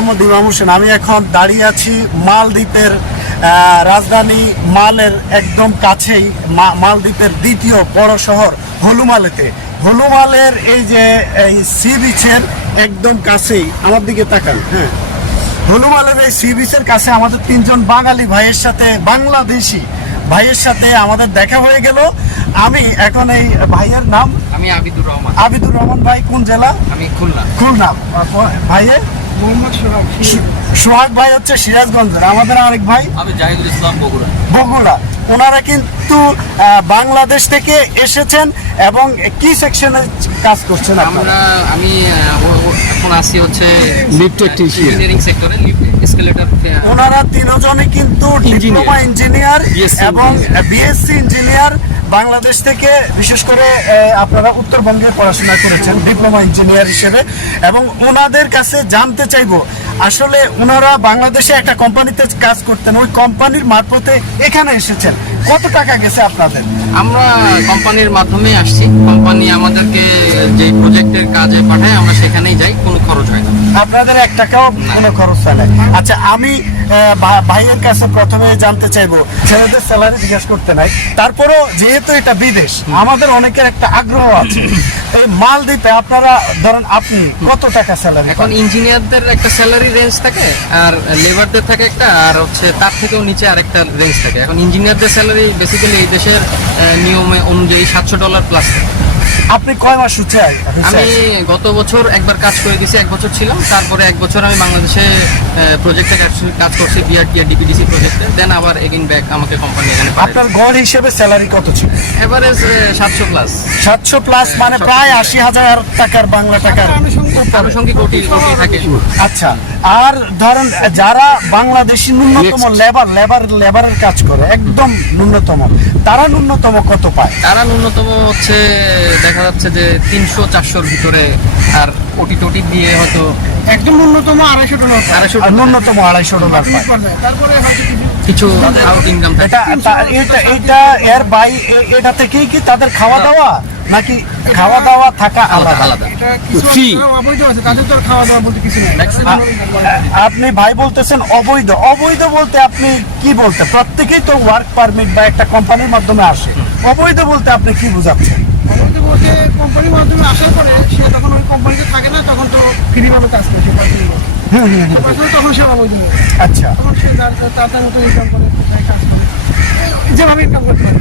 মোহাম্মদ ইমাম হোসেন আমি এখন দাঁড়িয়ে আছি মালদ্বীপের রাজধানী মালের একদম কাছেই মালদ্বীপের দ্বিতীয় বড় শহর হলুমালেতে। হলুমালের এই যে এই সি বিচের একদম কাছেই আমার দিকে তাকান হ্যাঁ। হলুমালের এই সি বিচের কাছে আমাদের তিনজন বাঙালি ভাইয়ের সাথে বাংলাদেশি ভাইয়ের সাথে আমাদের দেখা হয়ে গেল। আমি এখন এই ভাইয়ের নাম? আমি আবিদুর রহমান। আবিদুর রহমান ভাই কোন জেলা? আমি খুলনা। খুলনা। ভাইয়ে সোহাগ ভাই হচ্ছে সিরাজগঞ্জের আমাদের আরেক ভাই আমি জাহিদুল ইসলাম বগুড়া। বগুড়া। ওনারা কিন্তু বাংলাদেশ থেকে এসেছেন এবং কি সেকশনে কাজ করছেন আমরা আমি এখন আসি হচ্ছে technician. ইঞ্জিনিয়ারিং সেক্টরে লিফট এসকেলেটর ওনারা তিনজনই কিন্তু ডিপ্লোমা ইঞ্জিনিয়ার এবং বিএসসি ইঞ্জিনিয়ার বাংলাদেশ থেকে বিশেষ করে আহ, আপনারা উত্তরবঙ্গে পড়াশোনা করেছেন ডিপ্লোমা ইঞ্জিনিয়ার হিসেবে। এবং ওনাদের কাছে জানতে চাইব আসলে ওনারা বাংলাদেশে একটা কোম্পানিতে কাজ করতেন। ওই কোম্পানির মারফতে এখানে এসেছেন। কত টাকা গেছে আপনাদের? আমরা কোম্পানির মাধ্যমে আসছি। কোম্পানি আমাদেরকে যে প্রজেক্টের কাজে পাঠায় আমরা সেখানেই যাই কোনো খরচ হয় না। আপনাদের এক টাকাও কোনো খরচ হয় না। আচ্ছা আমি ভাইয়ের কাছে প্রথমে জানতে চাইব ছেলেদের স্যালারি জিজ্ঞেস করতে নাই। তারপরও যেহেতু এটা বিদেশ আমাদের অনেকের একটা আগ্রহ আছে। এই মালদ্বীপে আপনারা ধরেন আপনি কত টাকা স্যালারি এখন ইঞ্জিনিয়ারদের একটা স্যালারি রেঞ্জ থাকে আর লেবারদের থাকে একটা আর হচ্ছে তার থেকেও নিচে আরেকটা রেঞ্জ থাকে। এখন ইঞ্জিনিয়ারদের স্যালারি বেসিক্যালি এই দেশের নিয়মে অনুযায়ী সাতশো ডলার প্লাস আপনি কয় মাস হচ্ছে? আমি গত বছর একবার কাজ করে দিয়েছি এক বছর ছিলাম। তারপরে এক বছর আমি বাংলাদেশে প্রজেক্টে কাজ করছি বিআরটি ডিপিডিসি প্রজেক্টে দেন আবার এগিন ব্যাক আমাকে কোম্পানি এখানে আপনার গড় হিসেবে স্যালারি কত ছিল? এভারেজ সাতশো প্লাস সাতশো প্লাস মানে প্রায় আশি হাজার টাকার বাংলা টাকার। আনুষঙ্গিক ওটি ওটি থাকে। আচ্ছা আর ধরেন যারা বাংলাদেশি ন্যূনতম লেবার লেবার লেবারের কাজ করে একদম ন্যূনতম তারা ন্যূনতম কত পায়? তারা ন্যূনতম হচ্ছে দেখা যাচ্ছে যে তিনশো চারশোর ভিতরে আর ওটি টোটি দিয়ে হয়তো একদম ন্যূনতম আড়াইশো ডলার। আড়াইশো ন্যূনতম আড়াইশো ডলার তারপরে কিছু আউট ইনকাম এটা এটা এটা এর বাই এটা থেকেই কি তাদের খাওয়া দাওয়া? নাকি খাওয়া দাওয়া থাকা আলাদা আলাদা? আলাদা। এটা কিছু Free. যারা অবৈধ আছে তাদের তো খাওয়া দাওয়া কিছু নেই। আপনি ভাই বলতেছেন অবৈধ। অবৈধ বলতে আপনি কি বলতে? প্রত্যেকেই তো ওয়ার্ক পারমিট বা একটা কোম্পানির মাধ্যমে আসে। অবৈধ বলতে আপনি কি বুঝাচ্ছেন? বলতে কোম্পানির মাধ্যমে আসার পরে সে তখন ওই কোম্পানিতে থাকে না তখন তো ফ্রি ভাবে কাজ করে সে পার্সোনালি। তখন সে অবৈধ আচ্ছা। তখন সে তার তার তার মতো ইনকাম করে কোথায় কাজ করে। যেভাবে ইনকাম করতে পারে।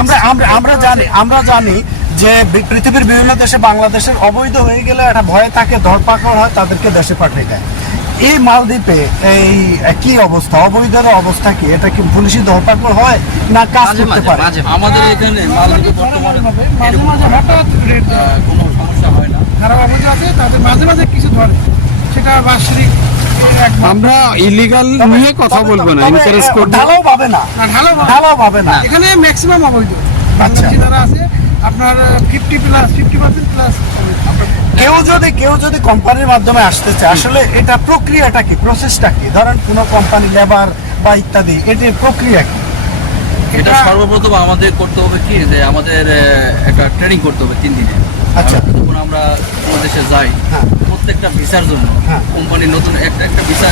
আমরা আমরা আমরা জানি আমরা জানি যে পৃথিবীর বিভিন্ন দেশে বাংলাদেশের অবৈধ হয়ে গেলে একটা ভয়ে থাকে ধরপাকড় হয় তাদেরকে দেশে পাঠিয়ে দেয়। এই মালদ্বীপে এই কি অবস্থা অবৈধের অবস্থা কি? এটা কি পুলিশি ধরপাকড় হয় না কাজ করতে পারে? আমাদের এখানে মালদ্বীপে বর্তমানে মাঝে মাঝে হঠাৎ কোনো সমস্যা হয় না। যারা অবৈধ আছে তাদের মাঝে মাঝে কিছু ধরে। সেটা বার্ষিক আমরা ইলিগাল নিয়ে কথা বলব না এনকারেজ করব। ঢালাও পাবে না। না ঢালাও পাবে না। এখানে ম্যাক্সিমাম অবৈধ। আচ্ছা। যারা আছে আপনার fifty plus fifty percent plus কেউ যদি কেউ যদি কোম্পানির মাধ্যমে আসতে চায় আসলে এটা প্রক্রিয়াটা কি? প্রসেসটা কি? ধরেন কোনো কোম্পানি লেবার বা ইত্যাদি এটির প্রক্রিয়া কি? এটা সর্বপ্রথম আমাদের করতে হবে কি? যে আমাদের একটা ট্রেনিং করতে হবে তিন দিনে। আচ্ছা। যখন আমরা কোনো দেশে যাই হ্যাঁ। প্রত্যেকটা ভিসার জন্য হ্যাঁ। কোম্পানির নতুন একটা একটা ভিসা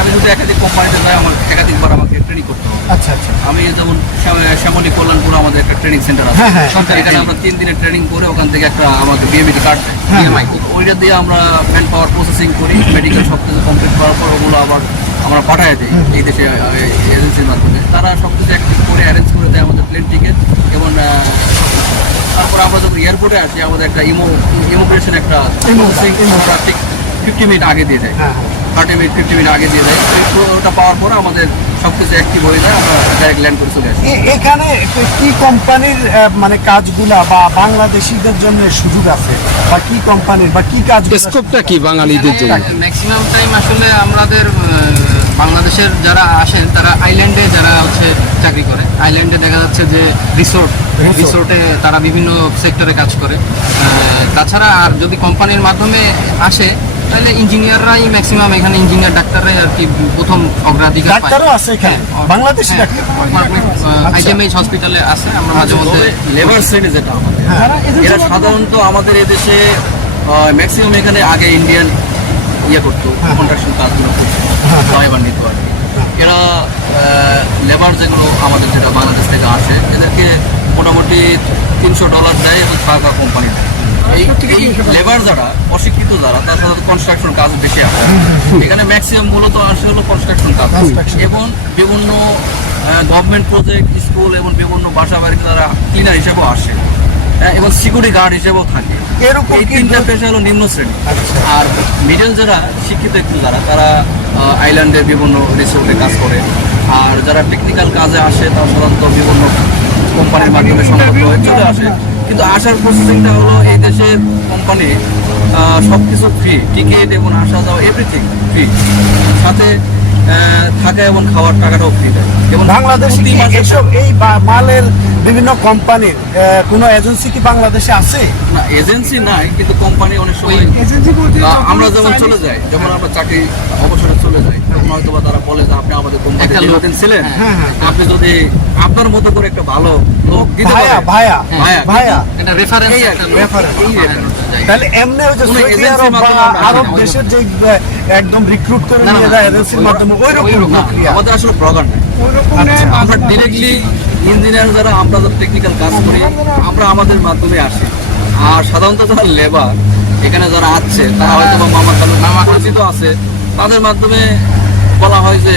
আমি যদি একাধিক কোম্পানিতে যাই আমার একাধিকবার আমাকে ট্রেনিং করতে হবে। আচ্ছা আচ্ছা। আমি যেমন শ্যাম- শ্যামলী কল্যাণপুর আমাদের একটা ট্রেনিং সেন্টার আছে। হ্যাঁ, হ্যাঁ। এখানে আমরা তিন দিনের ট্রেনিং করে ওখান থেকে একটা আমাকে বিএমইটি কার্ড হ্যাঁ, ওইটা দিয়ে আমরা ম্যান পাওয়ার প্রসেসিং করি মেডিকেল সব কিছু কমপ্লিট করার পর ওগুলো আবার আমরা পাঠাই দিই এই দেশে এজেন্সির মাধ্যমে। তারা সব কিছু অ্যাক্টিভ করে অ্যারেঞ্জ করে দেয় আমাদের প্লেন টিকিট এবং তারপর আমরা যখন এয়ারপোর্টে আসি আমাদের একটা ইমো ইমিগ্রেশন একটা ঠিক ফিফটি মিনিট আগে দিয়ে দেয়। হ্যাঁ, থার্টি মিনিট ফিফটি মিনিট আগে দিয়ে দেয়। ওটা পাওয়ার পরে আমাদের সব কিছু অ্যাক্টিভ হয়ে যায় আমরা ডাইরেক্ট ল্যান্ড করে চলে আসি। এখানে কি কোম্পানির মানে কাজগুলা বা বাংলাদেশিদের জন্য সুযোগ আছে? বা কি কোম্পানির বা কি কাজ স্কোপটা কি বাঙালিদের জন্য? ম্যাক্সিমাম টাইম আসলে আমাদের বাংলাদেশের যারা আসেন তারা আইল্যান্ডে যারা হচ্ছে চাকরি করে আইল্যান্ডে দেখা যাচ্ছে যে রিসোর্ট রিসোর্টে তারা বিভিন্ন সেক্টরে কাজ করে। তাছাড়া আর যদি কোম্পানির মাধ্যমে আসে তাহলে ইঞ্জিনিয়াররাই ম্যাক্সিমাম এখানে ইঞ্জিনিয়ার ডাক্তাররাই আর কি প্রথম অগ্রাধিকার ডাক্তারও আছে এখানে। হ্যাঁ, বাংলাদেশি হ্যাঁ, ডাক্তার আইএমএইচ হসপিটালে আছে আমরা মাঝে মধ্যে লেবার শ্রেণি যেটা আমাদের। হ্যাঁ। এরা সাধারণত আমাদের এদেশে ম্যাক্সিমাম এখানে আগে ইন্ডিয়ান ইয়ে করতো কন্ট্রাকশন কাজগুলো করতো ড্রাইভার নিত আর কি। এরা লেবার যেগুলো আমাদের যেটা বাংলাদেশ থেকে আসে এদেরকে মোটামুটি তিনশো ডলার দেয় এবং থাকা কোম্পানি দেয় এই লেবার যারা অশিক্ষিত যারা তার সাথে কনস্ট্রাকশন কাজ বেশি আসে। এখানে ম্যাক্সিমাম মূলত আসে হলো কনস্ট্রাকশন কাজ। এবং বিভিন্ন গভর্নমেন্ট প্রজেক্ট স্কুল এবং বিভিন্ন বাসা বাড়িতে তারা ক্লিনার হিসেবেও আসে। হ্যাঁ, এবং সিকিউরিটি গার্ড হিসেবেও থাকে। এরকম এই তিনটা পেশা হলো নিম্ন শ্রেণি। আচ্ছা। আর মিডল যারা শিক্ষিত একটু যারা তারা আইল্যান্ডে বিভিন্ন রিসোর্টে কাজ করে। আর যারা টেকনিক্যাল কাজে আসে তারা সাধারণত বিভিন্ন কোম্পানির মাধ্যমে সম্পর্ক হয়ে চলে আসে। কিন্তু আসার প্রসেসিংটা হলো এই দেশের কোম্পানি সব কিছু ফ্রি টিকিট এবং আসা যাওয়া এভরিথিং ফ্রি সাথে থাকা এবং খাওয়ার টাকাটাও ফ্রি দেয়। এবং বাংলাদেশে এই মালের বিভিন্ন কোম্পানির কোনো এজেন্সি কি বাংলাদেশে আছে? না এজেন্সি নাই কিন্তু কোম্পানি অনেক সময় এজেন্সি বলতে যখন আমরা যেমন চলে যাই যেমন আমরা চাকরি অবসরে চলে যাই তখন হয়তো বা তারা বলে যে আপনি আমাদের কোম্পানিতে লোক- ছিলেন। হ্যাঁ, হ্যাঁ। আপনি যদি আপনার মতো করে একটা ভালো লোক দিতে ভাইয়া পারেন। ভাইয়া ভাইয়া, ভাইয়া এটা রেফারেন্স বানানোর তাহলে এমনি ওই যে কোনো সৌদি আরব বা মাধ্যমে আরব দেশের যে একদম রিক্রুট করে নিয়ে যায় এজেন্সির মাধ্যমে ওই রকম ওইরকম আমাদের আসলে ব্লগার আচ্ছা, আমরা ডিরেক্টলি ইঞ্জিনিয়ার যারা আমরা যারা টেকনিক্যাল কাজ করি আমরা আমাদের মাধ্যমে আসি। আর সাধারণত যারা লেবার এখানে যারা আছে তারা হয়তো বা মামা খালু মামা পরিচিত আছে তাদের মাধ্যমে বলা হয় যে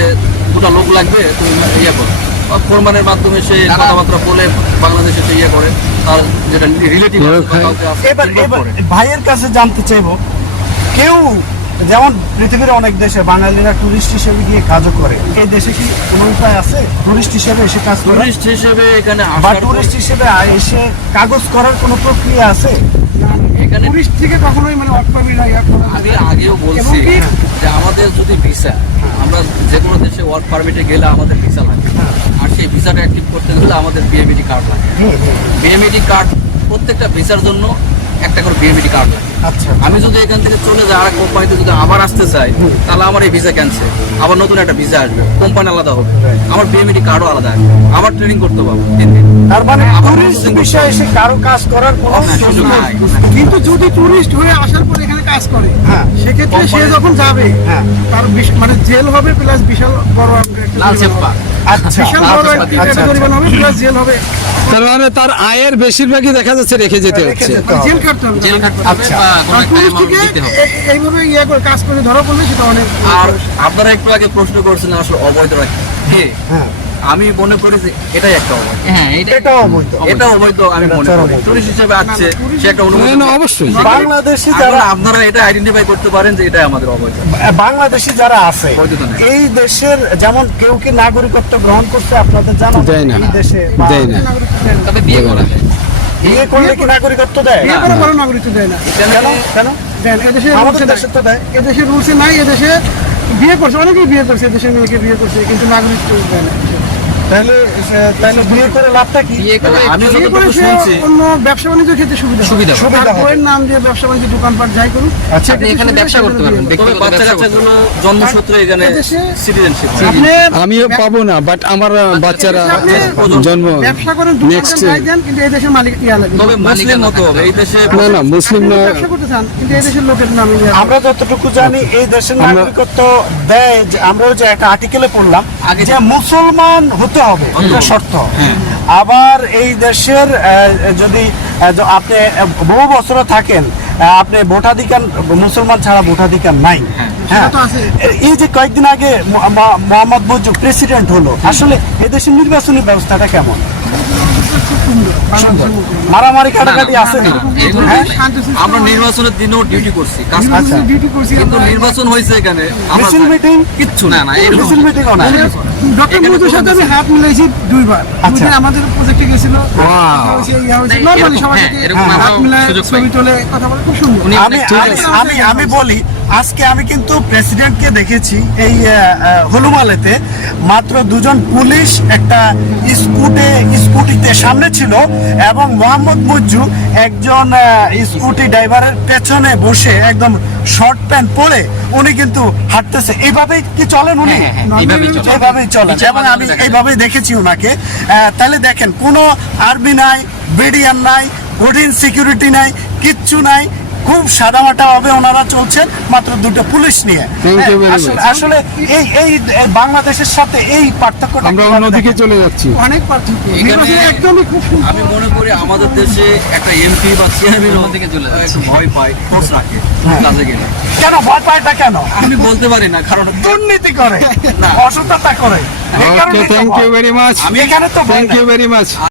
দুটা লোক লাগবে তুমি ইয়ে করো। ফোরম্যানের মাধ্যমে সে কথাবার্তা বলে বাংলাদেশে সে ইয়ে করে তার যেটা রিলেটিভ এবার এবার ভাইয়ের কাছে জানতে চাইব কেউ যেমন পৃথিবীর অনেক দেশে বাঙালিরা টুরিস্ট হিসেবে গিয়ে কাজও করে। এই দেশে কি কোনো উপায় আছে? টুরিস্ট হিসেবে এসে কাজ করে টুরিস্ট হিসেবে এখানে বা টুরিস্ট হিসেবে এসে কাগজ করার কোনো প্রক্রিয়া আছে? এখানে টুরিস্ট থেকে কখনোই মানে অটপাবিরা ইয়া না। আমি আগেও বলছি যে আমাদের যদি ভিসা আমরা যে কোনো দেশে ওয়ার্ক পারমিটে গেলে আমাদের ভিসা লাগে। আর সেই ভিসাটা অ্যাক্টিভ করতে গেলে আমাদের বিএমইডি কার্ড লাগে। বিএমইডি কার্ড প্রত্যেকটা ভিসার জন্য একটা করে বিএমইডি কার্ড লাগে। আমি যদি এখান থেকে চলে যাই আর কোম্পানিতে যদি আবার আসতে চাই তাহলে আমার এই ভিসা ক্যান্সেল আবার নতুন একটা ভিসা আসবে। কোম্পানি আলাদা হবে। আমার বিএমইডি কার্ডও আলাদা আসবে আবার ট্রেনিং করতে পারব তিন দিন। তার মানে টুরিস্ট বিষয়ে এসে কারও কাজ করার কোনো সুযোগ নাই। কিন্তু যদি টুরিস্ট হয়ে আসার পরে কাজ করে। হ্যাঁ। সেক্ষেত্রে সে যখন যাবে হ্যাঁ। তার মানে জেল হবে প্লাস বিশাল বড়। আচ্ছা বিশাল বড় আচ্ছা, একটা আচ্ছা, হবে প্লাস জেল হবে। তার মানে তার আয়ের বেশিরভাগই দেখা যাচ্ছে রেখে যেতে রেখে হচ্ছে। জেল হবে। জেল হবে এইভাবে ইয়ে করে কাজ করে ধরা পড়লে সেটা অনেক আর আপনারা একটু আগে প্রশ্ন করছেন আসলে অবৈধ হ্যাঁ। আমি মনে করি যে এটাই একটা অবৈধ। হ্যাঁ এটা অবৈধ। এটা অবৈধ আমি মনে করি। টুরিস্ট হিসেবে আসছে সে একটা অনুমতি না, না, অবশ্যই। বাংলাদেশি যারা আপনারা এটা আইডেন্টিফাই করতে পারেন যে এটাই আমাদের অবৈধ। বাংলাদেশি যারা আছে এই দেশের যেমন কেউ কি নাগরিকত্ব গ্রহণ করছে আপনাদের জানা দেয় না। এই দেশে দেয় না। তবে বিয়ে করা বিয়ে করলে কি নাগরিকত্ব দেয়? বিয়ে করে নাগরিকত্ব দেয় না। কেন? কেন? দেন এদেশে আমাদের দেশে তো দেয়। এদেশে রুলসে নাই। এদেশে বিয়ে করছে। অনেকেই বিয়ে করছে। এদেশের মেয়েকে বিয়ে করছে কিন্তু নাগরিকত্ব দেয় না। তাহলে তাহলে বিয়ে করে লাভটা কি? আমি যতটুকু শুনছি অন্য ব্যবসা বাণিজ্যের ক্ষেত্রে সুবিধা সুবিধা সুবিধা বইয়ের নাম দিয়ে ব্যবসা বাণিজ্য দোকানপাট যাই করুক আচ্ছা। আপনি এখানে ব্যবসা করতে পারবেন তবে বাচ্চা ব্যবসা করতে জন্মসূত্রে এখানে সিটিজেনশিপ আপনি পাবো না বাট আমার বাচ্চারা জন্ম ব্যবসা করেন দু Next, যাই দেন কিন্তু এই দেশের মালিক ইয়া লাগবে তবে মুসলিম মতো হবে। এই দেশে না না মুসলিম না। ব্যবসা করতে চান কিন্তু এই দেশের লোকের নামে আমরা যতটুকু জানি এই দেশের নাগরিকত্ব দেয় যে আমরা যে একটা আর্টিকেলে পড়লাম আগে যে মুসলমান হতে হবে এটা শর্ত। আবার এই দেশের যদি আপনি বহু বছর থাকেন আহ, আপনি ভোটাধিকার মুসলমান ছাড়া ভোটাধিকার নাই। হ্যাঁ। সেটা তো আছে। এ- এই যে কয়েকদিন আগে মোহাম্মদ মুজিব প্রেসিডেন্ট হলো আসলে এদেশের নির্বাচনী ব্যবস্থাটা কেমন? মারামারি কাটাকাটি আছে হ্যাঁ? আমরা নির্বাচনের দিনও ডিউটি করছি কাজ করছি। ডিউটি করছি কিন্তু নির্বাচন হয়েছে এখানে মিছিল মিটিং কিচ্ছু না না এরকম মিছিল মিটিংও না? ডক্টর মুজুর সাথে আমি হাত মিলাইছি দুইবার। আচ্ছা। আমাদের প্রজেক্টে গেছিল। নর্মালি সবার হ্যাঁ, সাথে হাত মিলায় ছবি তোলে কথা বলে খুব সুন্দর। আমি। আমি আমি বলি আজকে আমি কিন্তু প্রেসিডেন্টকে দেখেছি এই হলুমালেতে। মাত্র দুজন পুলিশ একটা স্কুটে স্কুটিতে সামনে ছিল এবং মোহাম্মদ মুজ্জু একজন স্কুটি ড্রাইভারের পেছনে বসে একদম শর্ট প্যান্ট পরে উনি কিন্তু হাঁটতেছে। এইভাবেই কি চলেন উনি? হ্যাঁ, হ্যাঁ, হ্যাঁ, এইভাবেই চলেন। এবং আমি এইভাবেই দেখেছি ওনাকে আহ, তাহলে দেখেন কোনো আর্মি নাই বিডিআর নাই কঠিন সিকিউরিটি নাই কিচ্ছু নাই। খুব সাদামাটা ভাবে ওনারা চলছেন মাত্র দুটো পুলিশ নিয়ে। Very আসলে- এই এই বাংলাদেশের সাথে এই পার্থক্যটা আমরা অন্যদিকে চলে যাচ্ছি। অনেক পার্থক্য। একদমই খুব আমি মনে করি আমাদের দেশে একটা এমপি বা চেয়ারম্যান অন্যদিকে চলে যাচ্ছে। ভয় পায় ফোর্স রাখে। কাজে গেলে। কেন ভয় পায়টা কেন? আমি বলতে পারি না কারণ দুর্নীতি করে না। অসততা করে। থ্যাংক ইউ ভেরি মাচ আমি এখানে তো থ্যাংক ইউ ভেরি মাচ